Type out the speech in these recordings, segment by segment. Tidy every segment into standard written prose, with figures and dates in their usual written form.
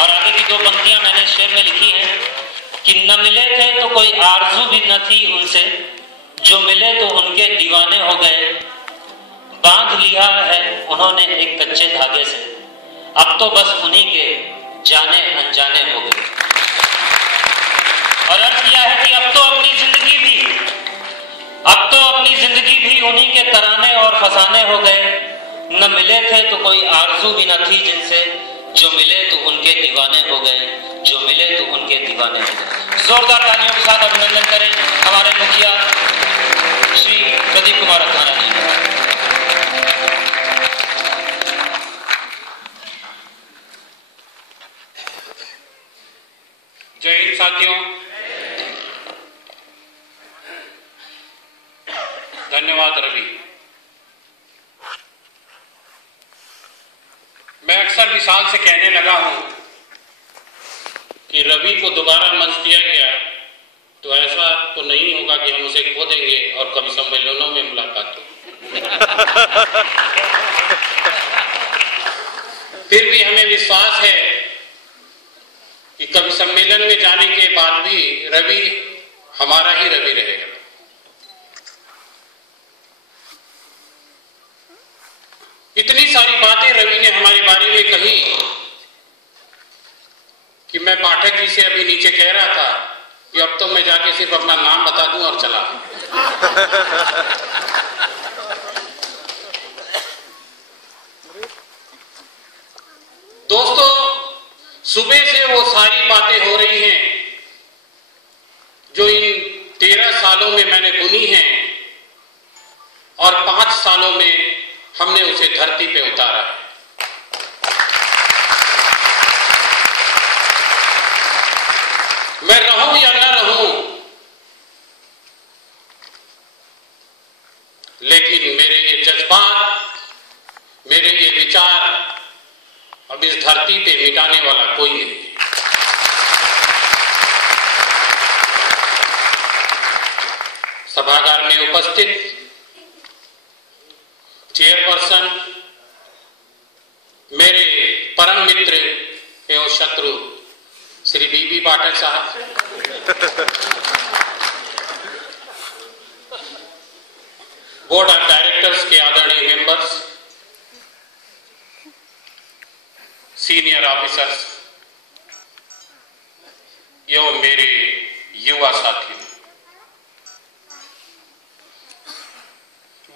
और आगे की दो पंक्तियां मैंने शेर में लिखी हैं कि न मिले थे तो कोई आरज़ू भी न थी उनसे, जो मिले तो उनके दीवाने हो गए। बांध लिया है उन्होंने एक कच्चे धागे से, अब तो बस उन्हीं के जाने अनजाने हो गए। और अर्थ किया है कि अब तो अपनी जिंदगी भी उन्हीं के तराने और फसाने हो गए। न मिले थे तो कोई आरज़ू भी न थी जिनसे, जो मिले तो उनके दीवाने हो गए, जो मिले तो उनके दीवाने हो गए। जोरदार तालियों के साथ अभिनंदन करें हमारे मुखिया श्री प्रदीप कुमार अखाना जी। जय हिंद साथियों, धन्यवाद रवि। मैं अक्सर विशाल से कहने लगा हूं कि रवि को दोबारा मंच दिया गया तो ऐसा तो नहीं होगा कि हम उसे खो देंगे और कवि सम्मेलनों में मुलाकात हो। फिर भी हमें विश्वास है कि कवि सम्मेलन में जाने के बाद भी रवि हमारा ही रवि रहेगा। इतनी सारी बातें रवि ने हमारे बारे में कही कि मैं पाठक जी से अभी नीचे कह रहा था कि अब तो मैं जाके सिर्फ अपना नाम बता दूं और चला। दोस्तों, सुबह से वो सारी बातें हो रही हैं जो इन 13 सालों में मैंने बुनी हैं और 5 सालों में हमने उसे धरती पे उतारा है। मैं रहूं या न रहूं, लेकिन मेरे ये जज्बात, मेरे ये विचार अब इस धरती पे मिटाने वाला कोई नहीं। सभागार में उपस्थित चेयरपर्सन, मेरे परम मित्र एवं शत्रु श्री बीबी पाठक साहब, बोर्ड ऑफ डायरेक्टर्स के आदरणीय मेंबर्स, सीनियर ऑफिसर्स एवं मेरे युवा साथियों,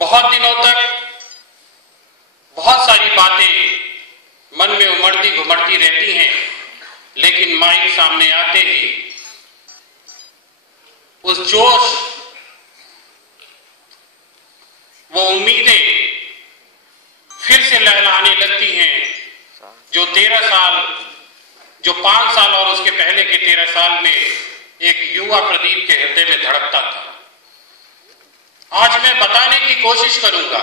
बहुत दिनों तक बहुत सारी बातें मन में उमड़ती घुमड़ती रहती हैं, लेकिन माइक सामने आते ही उस जोश, वो उम्मीदें फिर से लहलाने लगती हैं जो 13 साल, जो 5 साल और उसके पहले के 13 साल में एक युवा प्रदीप के हृदय में धड़कता था। आज मैं बताने की कोशिश करूंगा,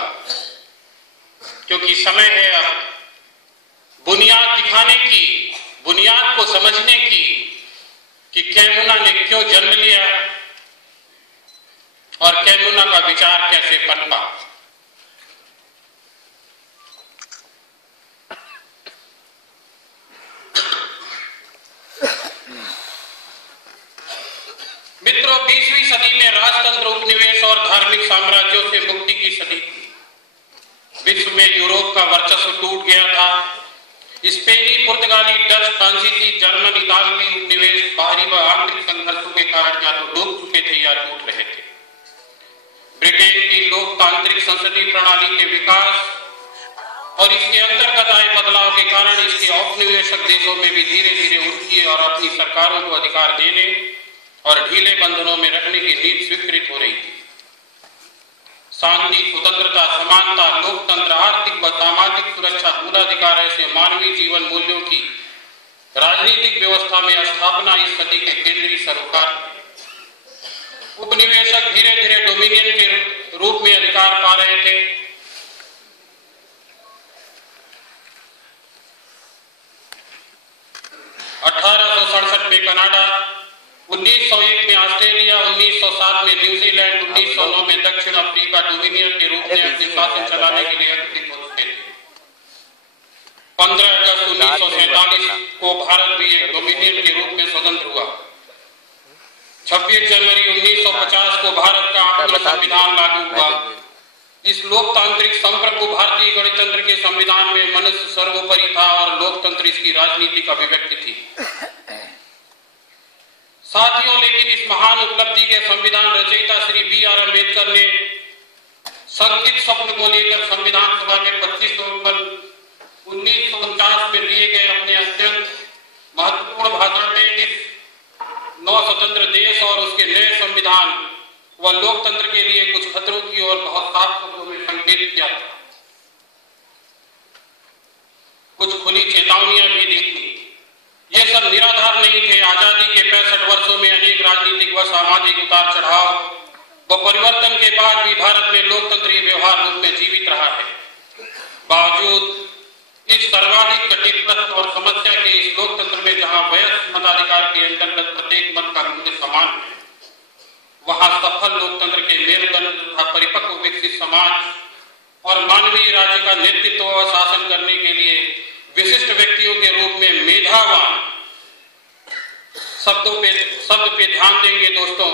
क्योंकि समय है अब बुनियाद दिखाने की, बुनियाद को समझने की कि कैमुना ने क्यों जन्म लिया और कैमुना का विचार कैसे पनपा। मित्रों, 20वीं सदी में राजतंत्र, उपनिवेश और धार्मिक साम्राज्यों से मुक्ति की सदी थी। विश्व में यूरोप का वर्चस्व टूट गया था। स्पेनी, पुर्तगाली, डच, फ्रांसीसी, जर्मन, इतालवी उपनिवेश बाहरी व आंतरिक संघर्षों के कारण या तो डूब चुके थे या टूट रहे थे। ब्रिटेन की लोकतांत्रिक संसदीय प्रणाली के विकास और इसके अंतर्गत आए बदलाव के कारण इसके औपनिवेशक देशों में भी धीरे धीरे उनकी और अपनी सरकारों को अधिकार देने और ढीले बंधनों में रखने की नीति स्वीकृत हो रही थी। शांति, स्वतंत्रता, समानता, लोकतंत्र, आर्थिक व सामाजिक सुरक्षा, मूलाधिकार ऐसे मानवीय जीवन मूल्यों की राजनीतिक व्यवस्था में स्थापना इस सदी के केंद्रीय सरोकार। उपनिवेशक धीरे धीरे डोमिनियन के रूप में अधिकार पा रहे थे। 1867 में कनाडा, 1901 में ऑस्ट्रेलिया, 1907 में न्यूजीलैंड, 1909 में दक्षिण अफ्रीका डोमिनियन के रूप में अपने शासन चलाने के लिए एकत्रित हो चुके थे। 15 अगस्त 1947 1947 को भारत भी एक डोमिनियन के रूप में स्वतंत्र हुआ। 26 जनवरी 1950 को भारत का अपना संविधान लागू हुआ। इस लोकतांत्रिक संप्रभु भारतीय गणतंत्र के संविधान में मनुष्य सर्वोपरि था और लोकतंत्र इसकी राजनीतिक अभिव्यक्ति थी। साथियों, लेकिन इस महान उपलब्धि के संविधान रचयिता श्री B.R. अम्बेडकर ने संकित स्वप्न को लेकर संविधान सभा के 25 नवंबर 1949 में दिए गए अपने अत्यंत महत्वपूर्ण भाषण में इस नव स्वतंत्र देश और उसके नए संविधान व लोकतंत्र के लिए कुछ खतरों की ओर बहुत साफ शब्दों में संकेत किया था। कुछ खुली चेतावनियां भी दी थी। ये सब निराधार नहीं थे। आजादी के 65 वर्षों में अनेक राजनीतिक व सामाजिक उतार चढ़ाव व परिवर्तन के बाद भी भारत में लोकतंत्र ही व्यवहार रूप में जीवित रहा है। बावजूद इस सर्वाधिक कठिन प्रश्न और समस्या के इस लोकतंत्र में जहां वयस्क मताधिकार के अंतर्गत प्रत्येक मत का मूल्य समान है, वहां सफल लोकतंत्र के मेरुदंड तथा परिपक्व विकसित समाज और मानवीय राज्य का नेतृत्व व शासन करने के लिए विशिष्ट व्यक्तियों के रूप में मेधावान शब्द पे ध्यान देंगे दोस्तों।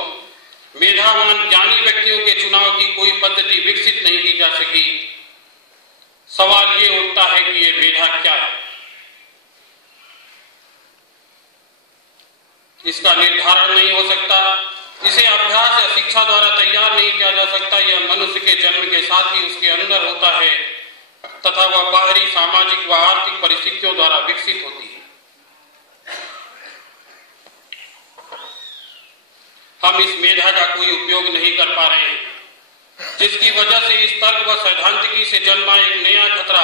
मेधावान ज्ञानी व्यक्तियों के चुनाव की कोई पद्धति विकसित नहीं की जा सकी। सवाल ये उठता है कि ये मेधा क्या है? इसका निर्धारण नहीं हो सकता। इसे अभ्यास या शिक्षा द्वारा तैयार नहीं किया जा सकता। यह मनुष्य के जन्म के साथ ही उसके अंदर होता है तथा वह बाहरी सामाजिक व आर्थिक परिस्थितियों द्वारा विकसित होती है। हम इस मेधा का कोई उपयोग नहीं कर पा रहे हैं, जिसकी वजह से इस तर्क व सैद्धांतिकी से जन्मा एक नया खतरा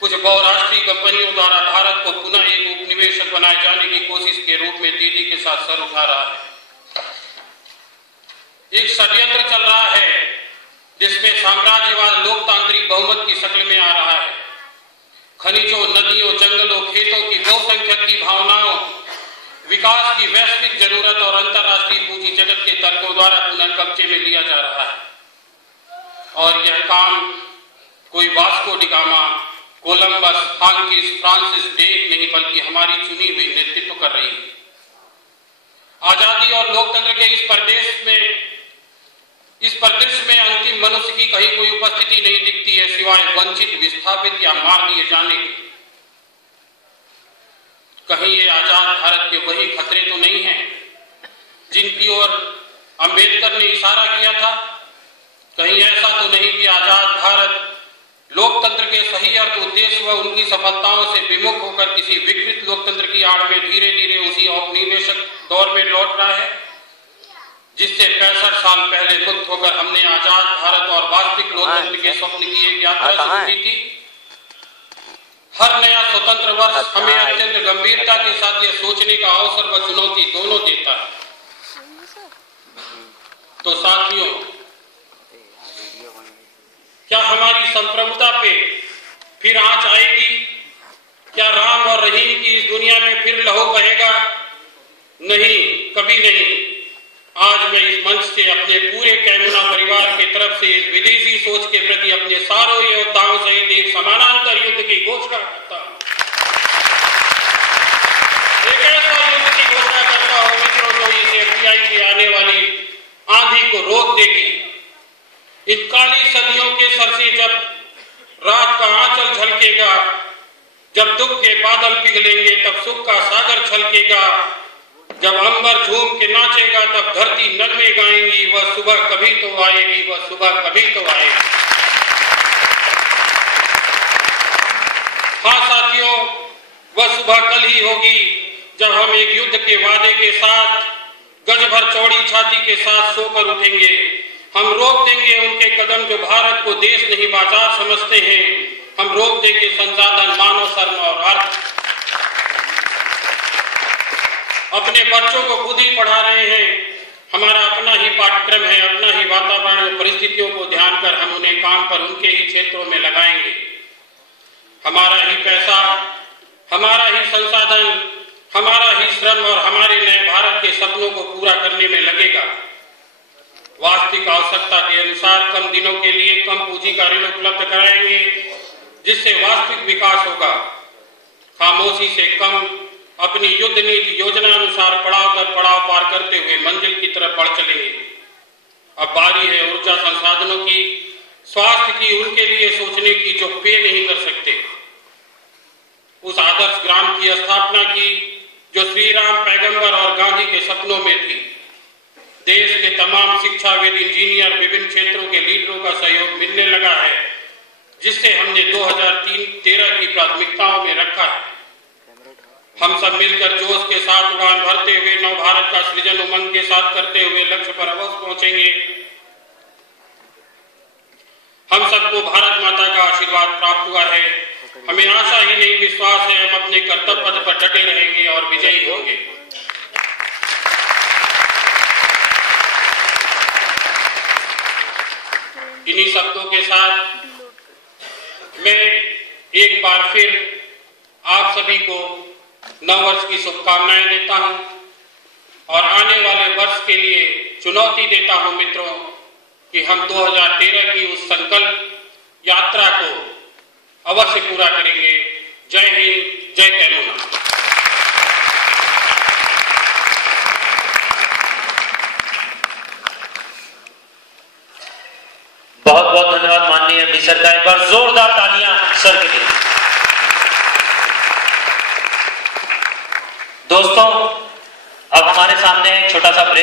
कुछ बहुराष्ट्रीय कंपनियों द्वारा भारत को पुनः एक उपनिवेशक बनाए जाने की कोशिश के रूप में तेजी के साथ सर उठा रहा है। एक षड्यंत्र चल रहा है जिसमें साम्राज्यवाद लोकतांत्रिक बहुमत की शक्ल में आ रहा है। खनिजों, नदियों, जंगलों, खेतों की बहुसंख्यक की भावनाओं, विकास की वैश्विक जरूरत और अंतर्राष्ट्रीय पूंजी जगत के तर्कों द्वारा पुनः कब्जे में लिया जा रहा है। और यह काम कोई Vasco da Gama, Columbus, Francis Drake नहीं बल्कि हमारी चुनी हुई नेतृत्व कर रही है। आजादी और लोकतंत्र के इस परिदृश्य में अंतिम मनुष्य की कहीं कोई उपस्थिति नहीं दिखती है सिवाय वंचित, विस्थापित या मार दिए जाने के। कहीं ये आजाद भारत के वही खतरे तो नहीं हैं जिनकी ओर अंबेडकर ने इशारा किया था? कहीं ऐसा तो नहीं कि आजाद भारत लोकतंत्र के सही अर्थ, उद्देश्य व उनकी सफलताओं से विमुख होकर किसी विकृत लोकतंत्र की आड़ में धीरे धीरे उसी औपनिवेशिक दौर में लौट रहा है जिससे 65 साल पहले मुक्त होकर हमने आजाद भारत और वास्तविक लोकतंत्र के स्वप्न की एक यात्रा शुरू की थी। हर नया स्वतंत्र वर्ष हमें अत्यंत गंभीरता के साथ यह सोचने का अवसर व चुनौती दोनों देता है। तो साथियों, क्या हमारी संप्रभुता पे फिर आंच आएगी? क्या राम और रहीम की इस दुनिया में फिर लहू बहेगा? नहीं, कभी नहीं। आज मैं इस मंच से अपने पूरे कैमुना परिवार की तरफ से इस विदेशी सोच के प्रति अपने सारों योद्धाओं सहित एक समानांतर युद्ध की घोषणा करता हूं। एक ऐसा युद्ध की घोषणा करता हूं मित्रों, जो इस FBI की आने वाली आंधी को रोक देगी। इन काली सदियों के सर से जब रात का आंचल झलकेगा, जब दुख के बादल पिघलेंगे तब सुख का सागर छलकेगा, जब अंबर झूम के नाचेगा तब धरती नगमे गाएंगी, वह सुबह कभी तो आएगी, वह सुबह कभी तो आएगी। हाँ साथियों, वह सुबह कल ही होगी जब हम एक युद्ध के वादे के साथ गज भर चौड़ी छाती के साथ सोकर उठेंगे। हम रोक देंगे उनके कदम जो भारत को देश नहीं बाजार समझते हैं। हम रोक देंगे संसाधन, मानव श्रम और अर्थ। अपने बच्चों को खुद ही पढ़ा रहे हैं। हमारा अपना ही पाठ्यक्रम है, अपना ही वातावरण और परिस्थितियों को ध्यान कर हम उन्हें काम पर उनके ही क्षेत्रों में लगाएंगे। हमारा ही पैसा, हमारा ही संसाधन, हमारा ही श्रम और हमारे नए भारत के सपनों को पूरा करने में लगेगा। वास्तविक आवश्यकता के अनुसार कम दिनों के लिए कम पूंजी का ऋण उपलब्ध कराएंगे, जिससे वास्तविक विकास होगा। खामोशी से कम अपनी युद्ध नीति योजना अनुसार पड़ाव दर पड़ाव पार करते हुए मंजिल की तरफ बढ़ चलेंगे। अब बारी है ऊर्जा संसाधनों की, स्वास्थ्य की, उनके लिए सोचने की जो पे नहीं कर सकते। उस आदर्श ग्राम की स्थापना की जो श्री राम पैगंबर और गांधी के सपनों में थी। देश के तमाम शिक्षाविद, इंजीनियर, विभिन्न क्षेत्रों के लीडरों का सहयोग मिलने लगा है, जिससे हमने 2013 की प्राथमिकताओं में रखा है। हम सब मिलकर जोश के साथ उड़ान भरते हुए नव भारत का सृजन उमंग के साथ करते हुए लक्ष्य पर अवश्य पहुंचेंगे। हम सबको भारत माता का आशीर्वाद प्राप्त हुआ है। हमें आशा ही नहीं विश्वास है, हम अपने कर्तव्य पथ पर डटे रहेंगे और विजयी होंगे। इन्हीं शब्दों के साथ मैं एक बार फिर आप सभी को नव वर्ष की शुभकामनाएं देता हूं और आने वाले वर्ष के लिए चुनौती देता हूं मित्रों कि हम 2013 की उस संकल्प यात्रा को अवश्य पूरा करेंगे। जय हिंद, जय कैमुना। बहुत बहुत धन्यवाद माननीय एमडी सर का। एक बार जोरदार तालियां सर के लिए। दोस्तों, अब हमारे सामने एक छोटा सा ब्रेक।